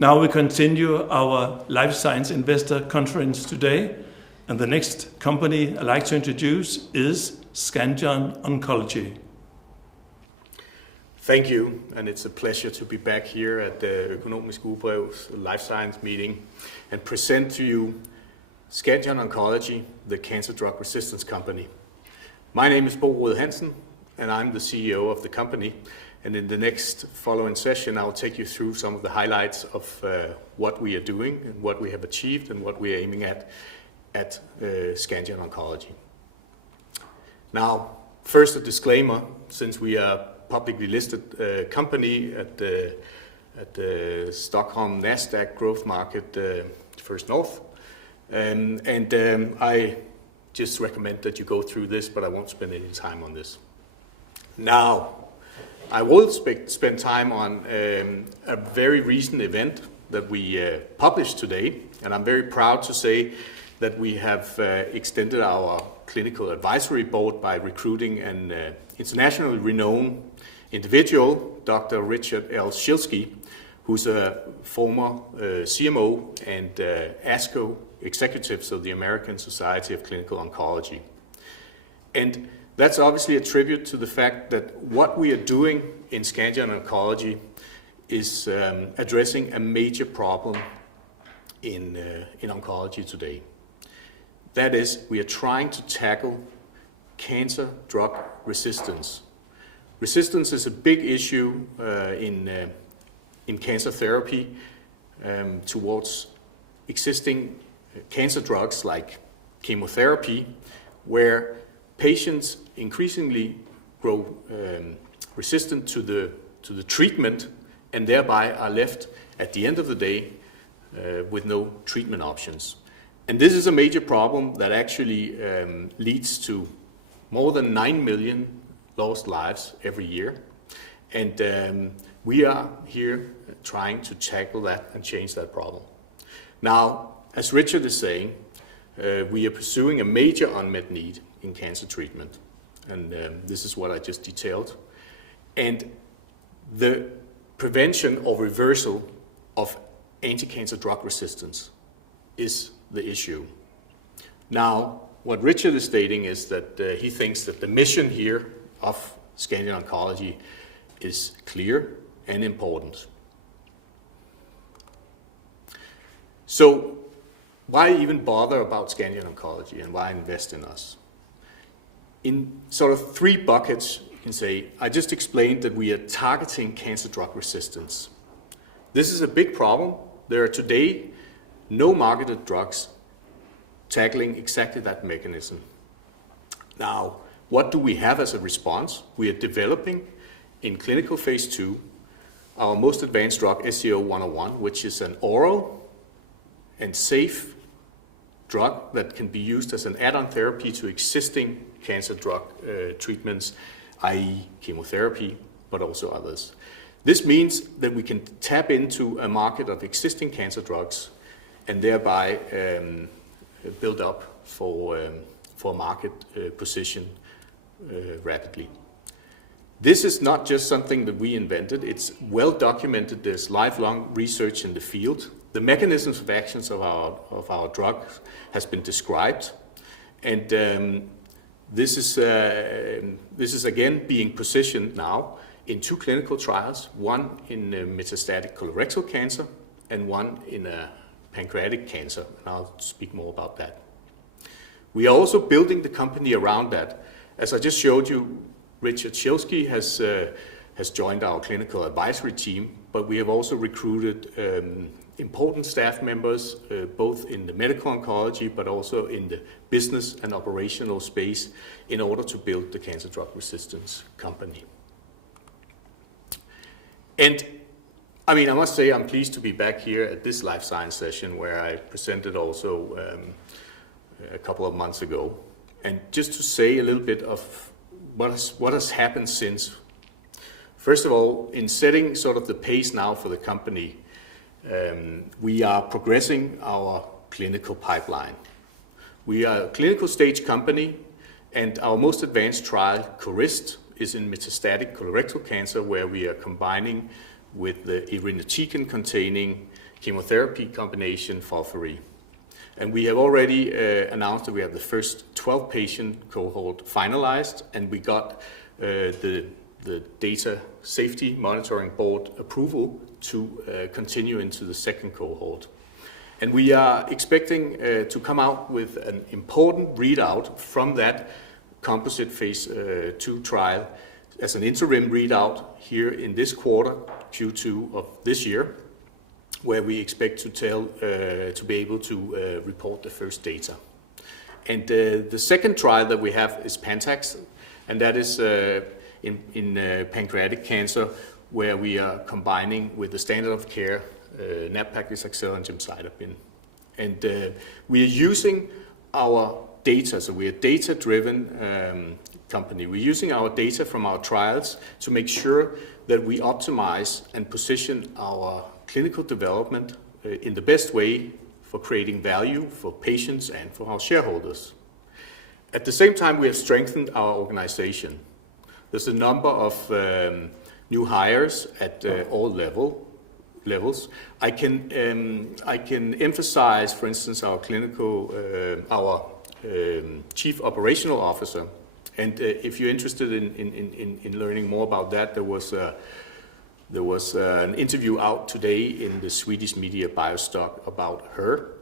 Now we continue our Life Science Investor Conference today, and the next company I'd like to introduce is Scandion Oncology. Thank you, and it's a pleasure to be back here at the Økonomisk Ugebrev's Life Science meeting and present to you Scandion Oncology, the cancer drug resistance company. My name is Hansen, and I'm the CEO of the company. And in the next following session, I'll take you through some of the highlights of what we are doing and what we have achieved and what we are aiming at Scandion Oncology. Now, first a disclaimer, since we are publicly listed company at the Stockholm Nasdaq growth market, First North. I just recommend that you go through this, but I won't spend any time on this. Now, I will spend time on a very recent event that we published today, and I'm very proud to say that we have extended our clinical advisory board by recruiting an internationally renowned individual, Dr. Richard L. Schilsky, who's a former CMO and ASCO executive of the American Society of Clinical Oncology. And that's obviously a tribute to the fact that what we are doing in Scandion Oncology is addressing a major problem in oncology today. That is, we are trying to tackle cancer drug resistance. Resistance is a big issue in cancer therapy towards existing cancer drugs like chemotherapy, where patients increasingly grow resistant to the treatment and thereby are left at the end of the day with no treatment options. And this is a major problem that actually leads to more than 9 million lost lives every year. And we are here trying to tackle that and change that problem. Now, as Richard is saying, we are pursuing a major unmet need in cancer treatment. And this is what I just detailed. And the prevention or reversal of anti-cancer drug resistance is the issue. Now, what Richard is stating is that he thinks that the mission here of Scandion Oncology is clear and important. So, why even bother about Scandion Oncology and why invest in us? In sort of 3 buckets, you can say, I just explained that we are targeting cancer drug resistance. This is a big problem. There are today no marketed drugs tackling exactly that mechanism. Now, what do we have as a response? We are developing in clinical phase 2 our most advanced drug, SCO-101, which is an oral and safe drug that can be used as an add-on therapy to existing cancer drug treatments, i.e. chemotherapy, but also others. This means that we can tap into a market of existing cancer drugs and thereby build up for market position rapidly. This is not just something that we invented. It's well documented. There's lifelong research in the field. The mechanisms of actions of our drugs has been described, and this is again being positioned now in 2 clinical trials, one in metastatic colorectal cancer and one in pancreatic cancer, and I'll speak more about that. We are also building the company around that. As I just showed you, Richard Schilsky has joined our clinical advisory team, but we have also recruited important staff members, both in the medical oncology, but also in the business and operational space in order to build the cancer drug resistance company. And I mean, I must say I'm pleased to be back here at this life science session where I presented also a couple of months ago. And just to say a little bit of what has happened since. First of all, in setting sort of the pace now for the company, we are progressing our clinical pipeline. We are a clinical stage company, and our most advanced trial, CORIST, is in metastatic colorectal cancer, where we are combining with the irinotecan-containing chemotherapy combination FOLFIRI. And we have already announced that we have the first 12 patient cohort finalized, and we got the Data Safety Monitoring Board approval to continue into the second cohort. And we are expecting to come out with an important readout from that Composite phase 2 trial as an interim readout here in this quarter, Q2 of this year, where we expect to be able to report the first data. And the second trial that we have is PANTAX, and that is in pancreatic cancer, where we are combining with the standard of care, nab-paclitaxel and gemcitabine. And we are using our data, so we are a data-driven company. We're using our data from our trials to make sure that we optimize and position our clinical development in the best way for creating value for patients and for our shareholders. At the same time, we have strengthened our organization. There's a number of new hires at all levels. I can emphasize, for instance, our Chief Operational Officer. And if you're interested in learning more about that, there was an interview out today in the Swedish media Biostock about her.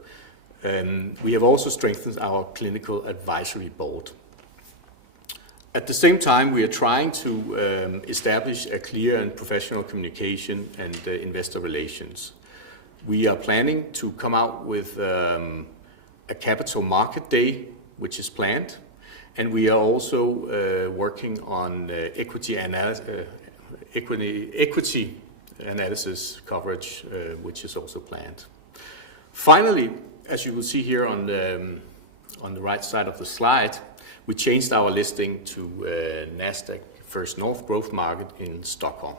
We have also strengthened our clinical advisory board. At the same time, we are trying to establish a clear and professional communication and investor relations. We are planning to come out with a capital market day, which is planned, and we are also working on equity analysis coverage, which is also planned. Finally, as you will see here on the right side of the slide, we changed our listing to Nasdaq First North Growth Market in Stockholm.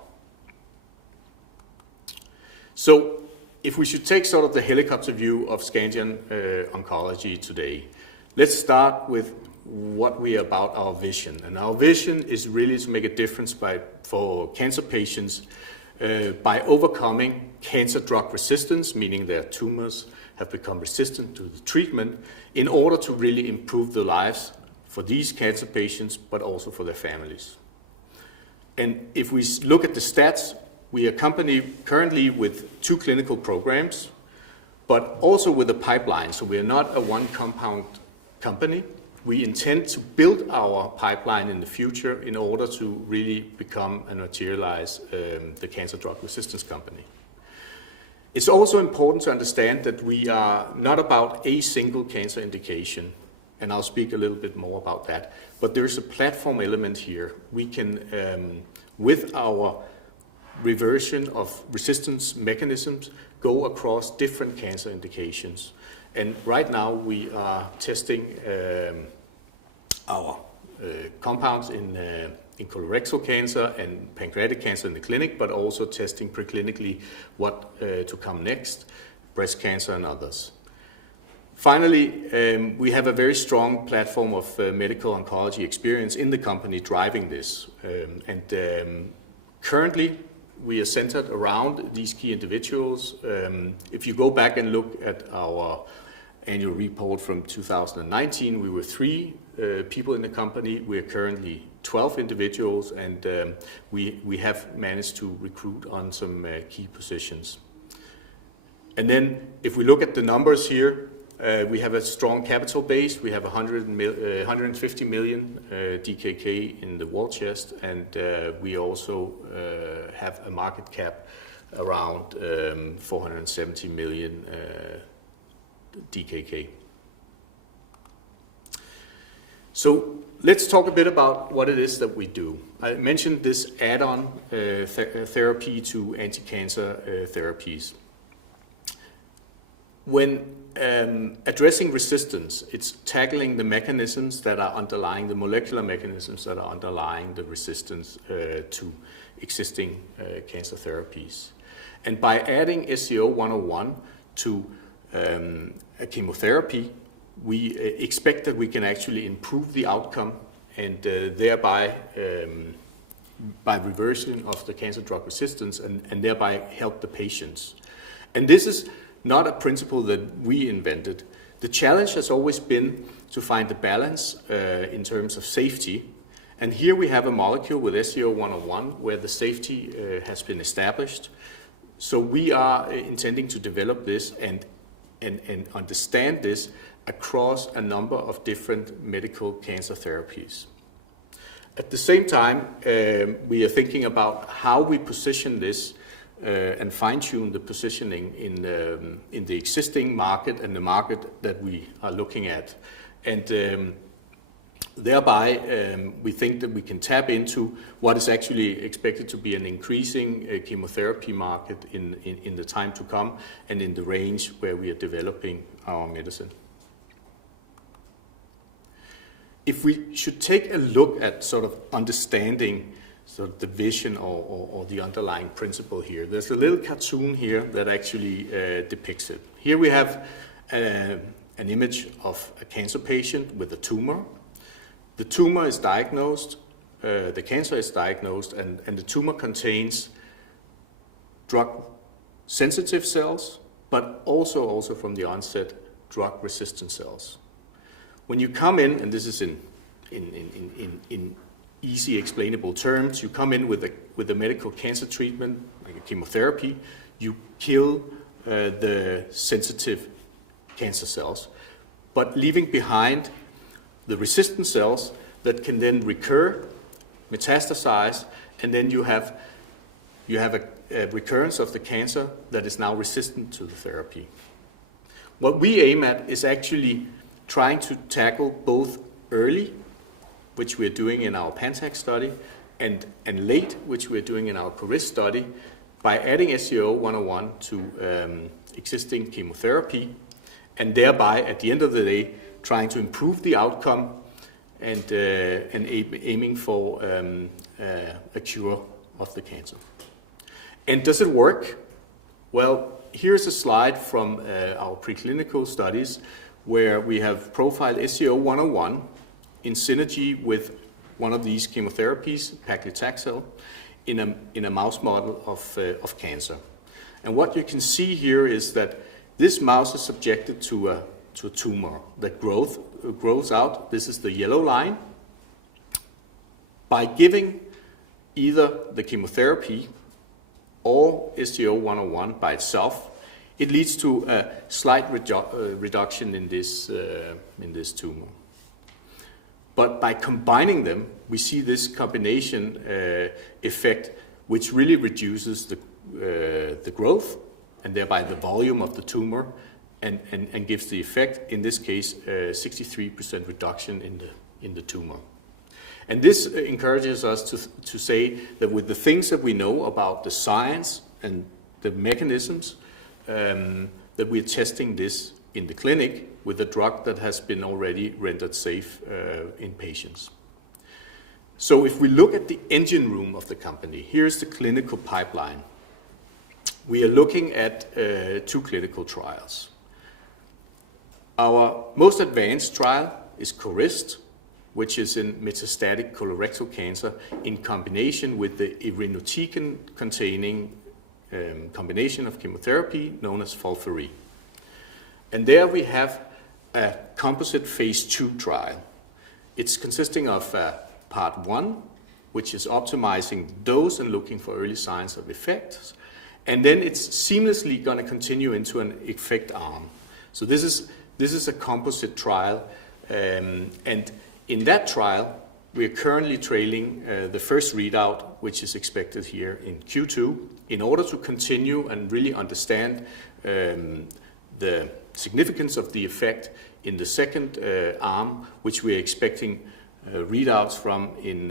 So if we should take sort of the helicopter view of Scandion Oncology today, let's start with what we are about, our vision. And our vision is really to make a difference for cancer patients by overcoming cancer drug resistance, meaning their tumors have become resistant to the treatment, in order to really improve the lives for these cancer patients, but also for their families. And if we look at the stats, we are a company currently with 2 clinical programs, but also with a pipeline. So we are not a one-compound company. We intend to build our pipeline in the future in order to really become and materialize the cancer drug resistance company. It's also important to understand that we are not about a single cancer indication, and I'll speak a little bit more about that. But there's a platform element here. We can, with our reversion of resistance mechanisms, go across different cancer indications. And right now we are testing our compounds in colorectal cancer and pancreatic cancer in the clinic, but also testing preclinically what to come next, breast cancer and others. Finally, we have a very strong platform of medical oncology experience in the company driving this. Currently, we are centered around these key individuals. If you go back and look at our annual report from 2019, we were 3 people in the company. We are currently 12 individuals, and we have managed to recruit on some key positions. And then if we look at the numbers here, we have a strong capital base. We have 150 million DKK in the war chest, and we also have a market cap around 470 million DKK. So let's talk a bit about what it is that we do. I mentioned this add-on therapy to anti-cancer therapies. When addressing resistance, it's tackling the mechanisms that are underlying, the molecular mechanisms that are underlying the resistance to existing cancer therapies. And by adding SCO-101 to a chemotherapy, we expect that we can actually improve the outcome and thereby, by reversion of the cancer drug resistance, and thereby help the patients. And this is not a principle that we invented. The challenge has always been to find the balance in terms of safety. And here we have a molecule with SCO-101 where the safety has been established. So we are intending to develop this and understand this across a number of different medical cancer therapies. At the same time, we are thinking about how we position this and fine-tune the positioning in the existing market and the market that we are looking at. And thereby, we think that we can tap into what is actually expected to be an increasing chemotherapy market in the time to come and in the range where we are developing our medicine. If we should take a look at sort of understanding sort of the vision or the underlying principle here, there's a little cartoon here that actually depicts it. Here we have an image of a cancer patient with a tumor. The tumor is diagnosed, the cancer is diagnosed, and the tumor contains drug-sensitive cells, but also from the onset, drug-resistant cells. When you come in, and this is in easy explainable terms, you come in with a medical cancer treatment, like a chemotherapy, you kill the sensitive cancer cells, but leaving behind the resistant cells that can then recur, metastasize, and then you have a recurrence of the cancer that is now resistant to the therapy. What we aim at is actually trying to tackle both early, which we're doing in our PANTAC study, and late, which we're doing in our CORIST study, by adding SCO-101 to existing chemotherapy, and thereby, at the end of the day, trying to improve the outcome and aiming for a cure of the cancer. And does it work? Well, here's a slide from our preclinical studies where we have profiled SCO-101 in synergy with one of these chemotherapies, paclitaxel, in a mouse model of cancer. And what you can see here is that this mouse is subjected to a tumor that grows out. This is the yellow line. By giving either the chemotherapy or SCO-101 by itself, it leads to a slight reduction in this tumor. But by combining them, we see this combination effect, which really reduces the growth and thereby the volume of the tumor, and gives the effect, in this case, 63% reduction in the tumor. And this encourages us to say that with the things that we know about the science and the mechanisms, that we're testing this in the clinic with a drug that has been already rendered safe in patients. So if we look at the engine room of the company, here's the clinical pipeline. We are looking at 2 clinical trials. Our most advanced trial is CORIST, which is in metastatic colorectal cancer in combination with the irinotecan-containing combination of chemotherapy known as FOLFIRI. And there we have a composite phase 2 trial. It's consisting of part 1, which is optimizing dose and looking for early signs of effects. And then it's seamlessly going to continue into an effect arm. So this is a composite trial. And in that trial, we are currently trailing the first readout, which is expected here in Q2, in order to continue and really understand the significance of the effect in the second arm, which we are expecting readouts from in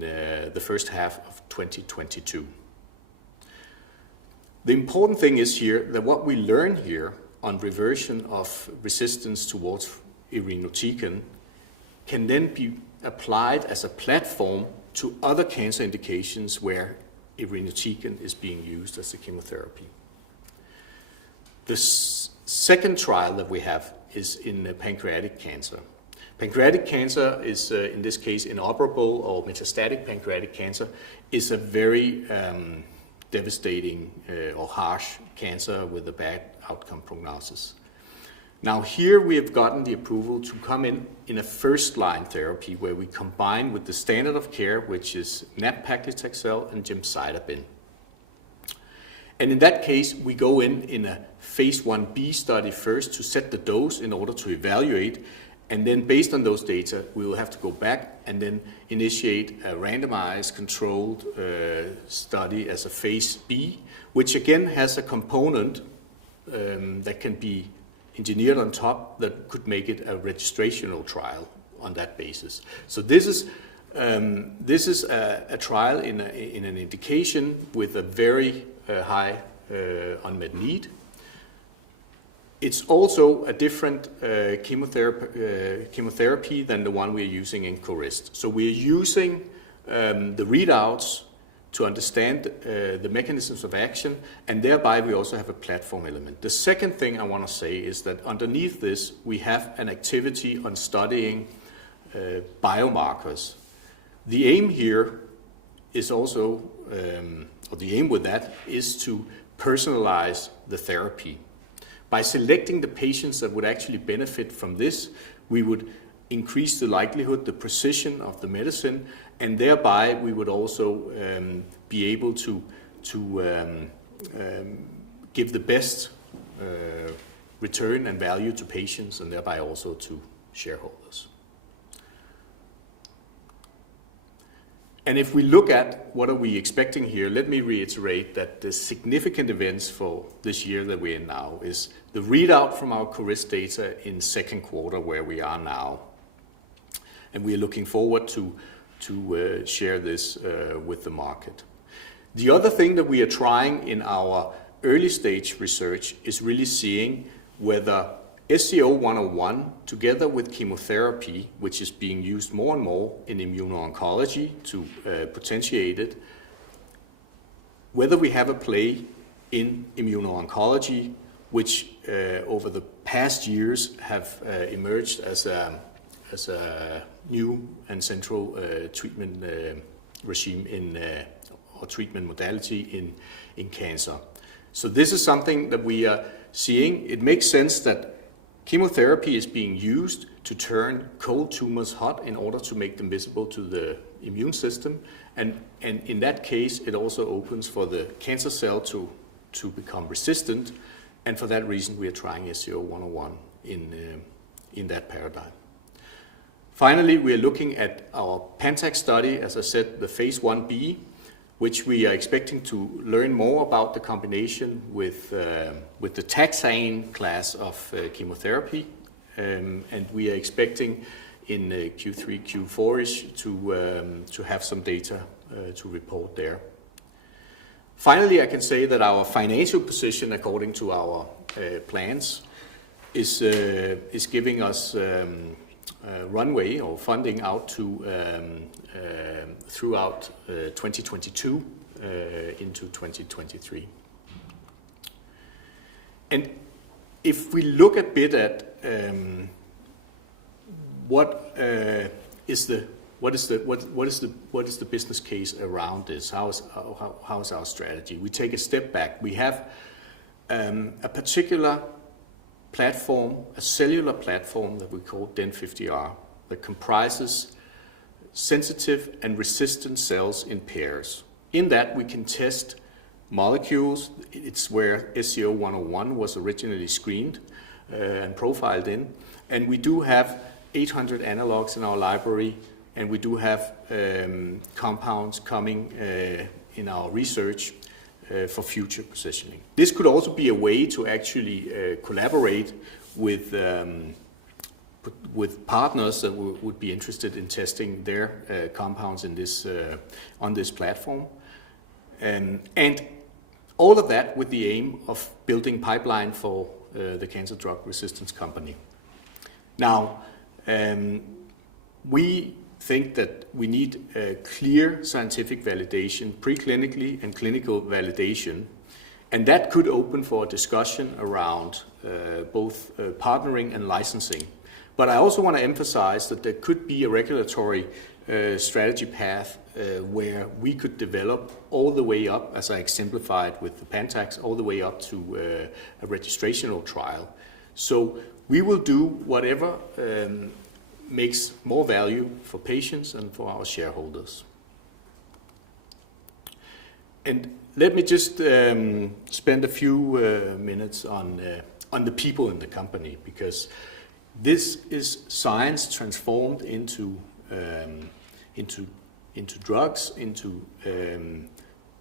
the first half of 2022. The important thing is here that what we learn here on reversion of resistance towards irinotecan can then be applied as a platform to other cancer indications where irinotecan is being used as a chemotherapy. The second trial that we have is in pancreatic cancer. Pancreatic cancer is, in this case, inoperable or metastatic pancreatic cancer is a very devastating or harsh cancer with a bad outcome prognosis. Now here we have gotten the approval to come in a first-line therapy where we combine with the standard of care, which is nab-paclitaxel and gemcitabine. And in that case, we go in a phase 1b study first to set the dose in order to evaluate, and then based on those data, we will have to go back and then initiate a randomized controlled study as a phase B, which again has a component that can be engineered on top that could make it a registrational trial on that basis. So this is a trial in an indication with a very high unmet need. It's also a different chemotherapy than the one we're using in CORIST. So we're using the readouts to understand the mechanisms of action, and thereby we also have a platform element. The second thing I want to say is that underneath this, we have an activity on studying biomarkers. The aim here is also, or the aim with that is to personalize the therapy. By selecting the patients that would actually benefit from this, we would increase the likelihood, the precision of the medicine, and thereby we would also be able to give the best return and value to patients and thereby also to shareholders. And if we look at what are we expecting here, let me reiterate that the significant events for this year that we're in now is the readout from our CORIST data in second quarter where we are now. And we are looking forward to share this with the market. The other thing that we are trying in our early stage research is really seeing whether SCO-101 together with chemotherapy, which is being used more and more in immuno-oncology to potentiate it, whether we have a play in immuno-oncology, which over the past years have emerged as a new and central treatment regime or treatment modality in cancer. So this is something that we are seeing. It makes sense that chemotherapy is being used to turn cold tumors hot in order to make them visible to the immune system. And in that case, it also opens for the cancer cell to become resistant. And for that reason, we are trying SCO-101 in that paradigm. Finally, we are looking at our PANTAX study, as I said, the phase 1b, which we are expecting to learn more about the combination with the taxane class of chemotherapy. And we are expecting in Q3, Q4-ish to have some data to report there. Finally, I can say that our financial position, according to our plans, is giving us runway or funding out to throughout 2022 into 2023. And if we look a bit at what is the business case around this? How is our strategy? We take a step back. We have a particular platform, a cellular platform that we call DEN50R, that comprises sensitive and resistant cells in pairs. In that we can test molecules. It's where SCO-101 was originally screened and profiled in. And we do have 800 analogs in our library, and we do have compounds coming in our research for future positioning. This could also be a way to actually collaborate with partners that would be interested in testing their compounds in this on this platform, and all of that with the aim of building pipeline for the Cancer Drug Resistance Company. Now, we think that we need a clear scientific validation, preclinically and clinical validation, and that could open for a discussion around both partnering and licensing. But I also want to emphasize that there could be a regulatory strategy path where we could develop all the way up, as I exemplified with the Pantax, all the way up to a registrational trial. So we will do whatever makes more value for patients and for our shareholders. And let me just spend a few minutes on the people in the company, because this is science transformed into drugs, into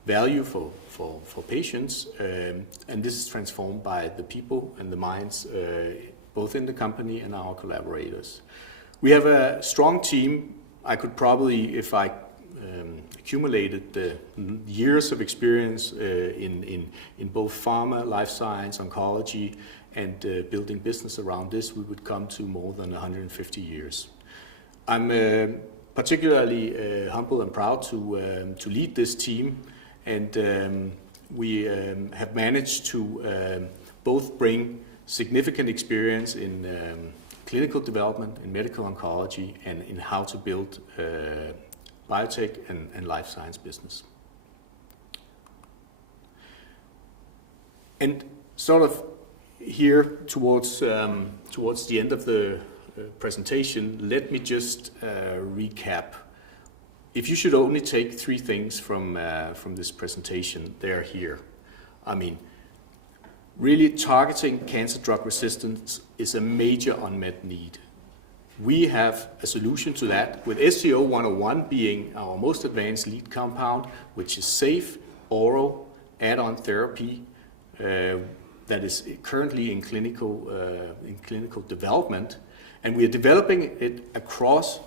value for patients, and this is transformed by the people and the minds both in the company and our collaborators. We have a strong team. I could probably, if I accumulated the years of experience in both pharma, life science, oncology, and building business around this, we would come to more than 150 years. I'm particularly humble and proud to lead this team, and we have managed to both bring significant experience in clinical development, in medical oncology, and in how to build biotech and life science business. And sort of here towards the end of the presentation, let me just recap. If you should only take 3 things from this presentation, they're here. I mean, really targeting cancer drug resistance is a major unmet need. We have a solution to that, with SCO-101 being our most advanced lead compound, which is safe, oral, add-on therapy that is currently in clinical development. And we are developing it across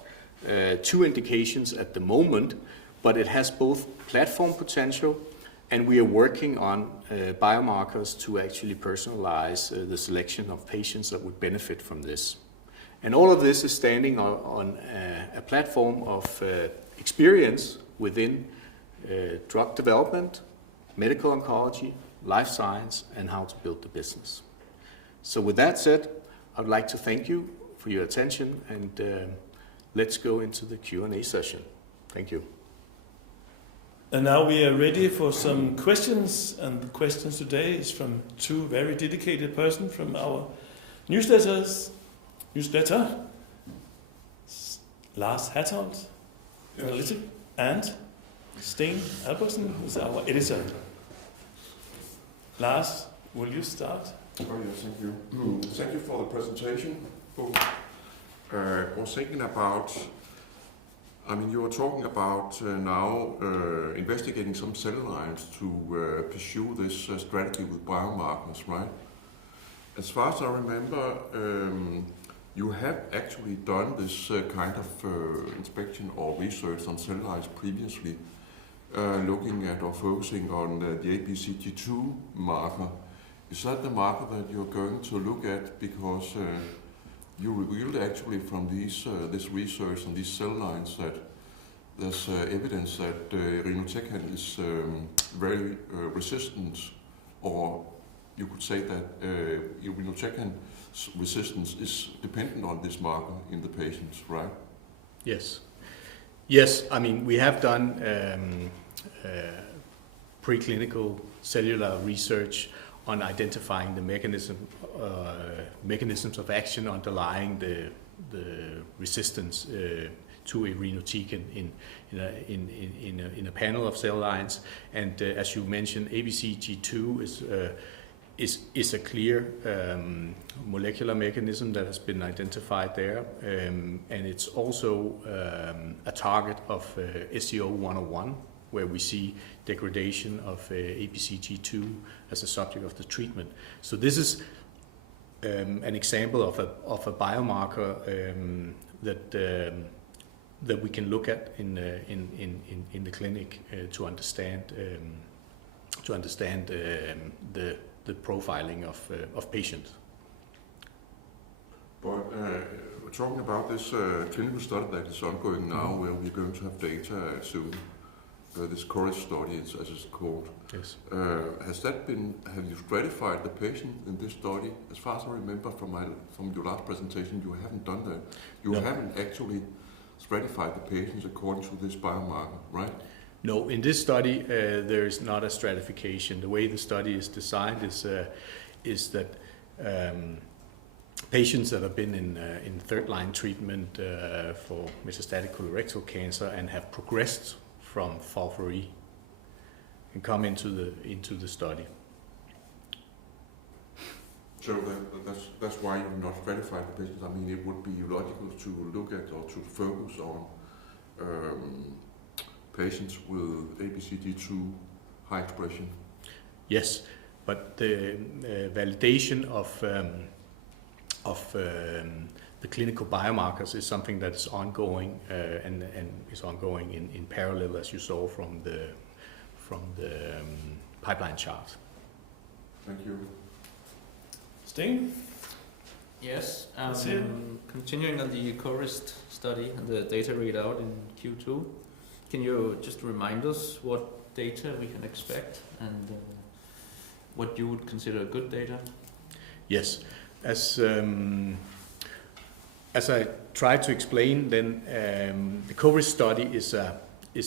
2 indications at the moment, but it has both platform potential, and we are working on biomarkers to actually personalize the selection of patients that would benefit from this. And all of this is standing on a platform of experience within drug development, medical oncology, life science, and how to build the business. So with that said, I would like to thank you for your attention, and let's go into the Q&A session. Thank you. And now we are ready for some questions, and the questions today is from 2 very dedicated persons from our newsletter, Lars Hattold, analytic, and Sten Albertsen, who is our editor. Lars, will you start? Oh yes, thank you. Thank you for the presentation. I was thinking about, you were talking about now investigating some cell lines to pursue this strategy with biomarkers, right? As far as I remember, you have actually done this kind of inspection or research on cell lines previously, looking at or focusing on the ABCG2 marker. Is that the marker that you're going to look at? Because you revealed actually from this research on these cell lines that there's evidence that irinotecan is very resistant, or you could say that irinotecan resistance is dependent on this marker in the patients, right? Yes. Yes, I mean, we have done preclinical cellular research on identifying the mechanisms of action underlying the resistance to irinotecan in a panel of cell lines. And as you mentioned, ABCG2 is a clear molecular mechanism that has been identified there, and it's also a target of SCO-101, where we see degradation of ABCG2 as a subject of the treatment. So this is an example of a biomarker that we can look at in the clinic to understand the profiling of patients. But we're talking about this clinical study that is ongoing now, where we're going to have data soon. This CORIS study, as it's called. Yes. Have you stratified the patient in this study? As far as I remember from your last presentation, you haven't done that. You haven't actually stratify the patients according to this biomarker, right? No, in this study, there is not a stratification. The way the study is designed is that patients that have been in third-line treatment for metastatic colorectal cancer and have progressed from FOLFIRI can come into the study. So that's why you're not stratifying the patients. I mean, it would be logical to look at or to focus on patients with ABCD2 high expression. Yes, but the validation of the clinical biomarkers is something that is ongoing and is ongoing in parallel, as you saw from the pipeline chart. Thank you. Sting? Yes, That's it. continuing on the CORIST study and the data readout in Q2, can you just remind us what data we can expect and what you would consider good data? Yes, as I tried to explain, then the CORIST study is a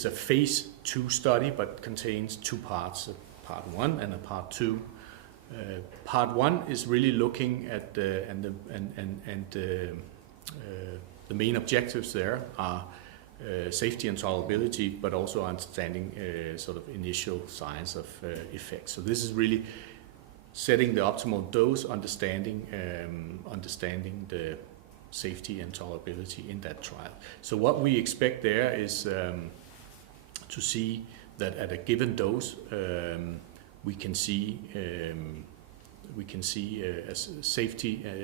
phase 2 study, but contains two parts: a part 1 and a part 2. Part 1 is really looking at the main objectives there are safety and tolerability, but also understanding sort of initial signs of effect. So this is really setting the optimal dose, understanding the safety and tolerability in that trial. So what we expect there is to see that at a given dose, we can see a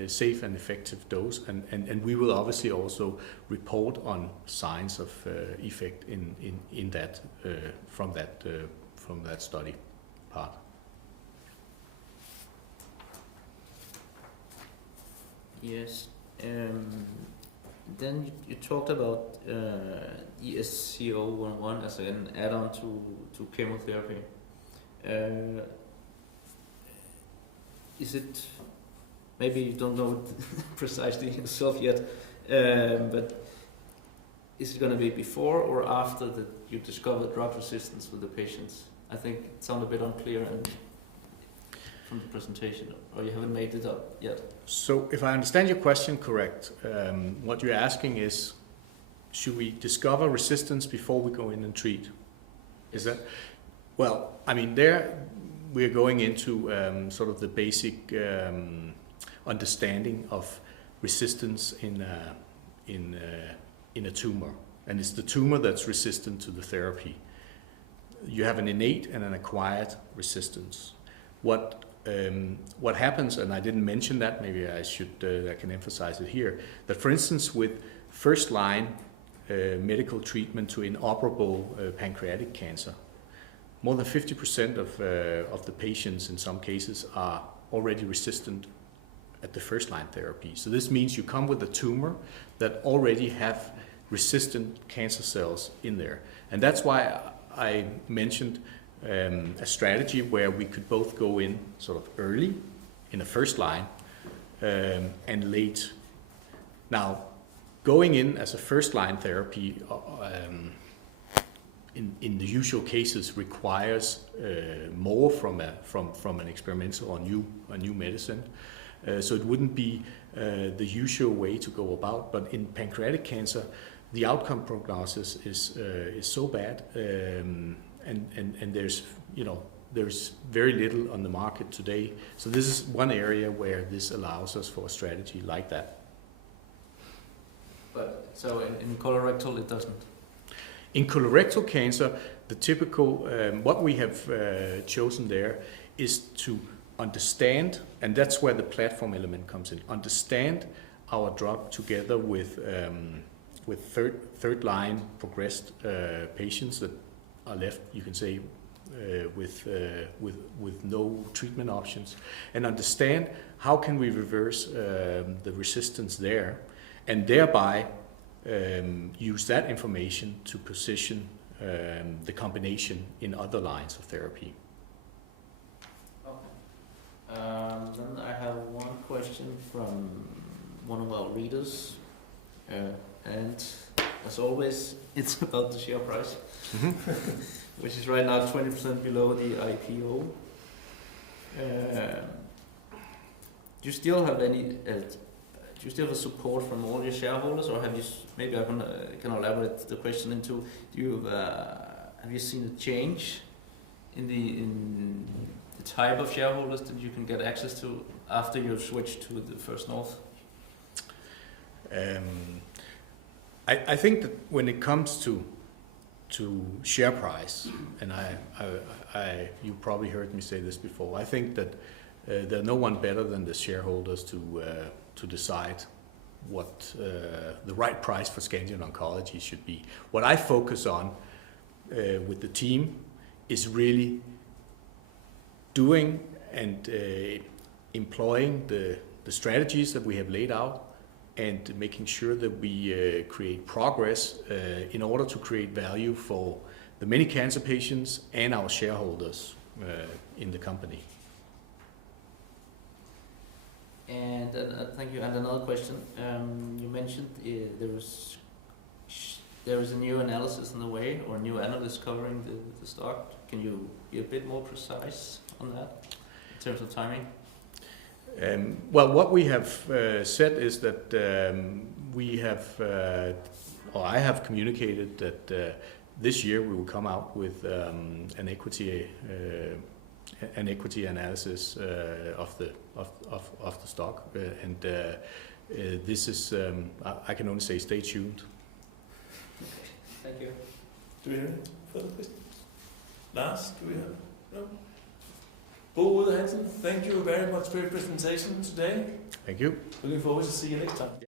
safe and effective dose, and we will obviously also report on signs of effect in that from that study part. Yes. Then you talked about ESCO-101 as an add-on to chemotherapy. Is it, maybe you don't know it precisely yourself yet, but is it going to be before or after that you discover drug resistance with the patients? I think it sounded a bit unclear from the presentation, or you haven't made it up yet. So if I understand your question correct, what you're asking is, should we discover resistance before we go in and treat? Is that? Well, I mean, there we're going into sort of the basic understanding of resistance in a tumor, and it's the tumor that's resistant to the therapy. You have an innate and an acquired resistance. What happens, and I didn't mention that, maybe I can emphasize it here, that for instance with first-line medical treatment to inoperable pancreatic cancer, more than 50% of the patients in some cases are already resistant at the first-line therapy. So this means you come with a tumor that already have resistant cancer cells in there. And that's why I mentioned a strategy where we could both go in sort of early in the first line and late. Now, going in as a first-line therapy in the usual cases requires more from an experimental or new medicine. So it wouldn't be the usual way to go about. But in pancreatic cancer, the outcome prognosis is so bad, and there's very little on the market today. So this is one area where this allows us for a strategy like that. But so in colorectal it doesn't? In colorectal cancer, the typical, what we have chosen there is to understand, and that's where the platform element comes in, understand our drug together with third line progressed patients that are left, you can say, with no treatment options, and understand how can we reverse the resistance there, and thereby use that information to position the combination in other lines of therapy. Okay. Then I have one question from one of our readers, and as always, it's about the share price, which is right now 20% below the IPO. Do you still have any? Do you still have support from all your shareholders, or have you? Maybe I can elaborate the question into. Have you seen a change in the type of shareholders that you can get access to after you've switched to the First North? I think that when it comes to share price, and you probably heard me say this before, I think that there's no one better than the shareholders to decide what the right price for Scandion Oncology should be. What I focus on with the team is really doing and employing the strategies that we have laid out, and making sure that we create progress in order to create value for the many cancer patients and our shareholders in the company. And thank you. And another question. You mentioned there is a new analysis in the way, or a new analyst covering the stock. Can you be a bit more precise on that in terms of timing? Well, what we have said is that we have, or I have communicated that this year we will come out with an equity analysis of the stock, and this is I can only say stay tuned. Okay. Thank you. Do we have any further questions? Lars, do we have? No. Bo Hansen, thank you very much for your presentation today. Thank you. Looking forward to see you next time.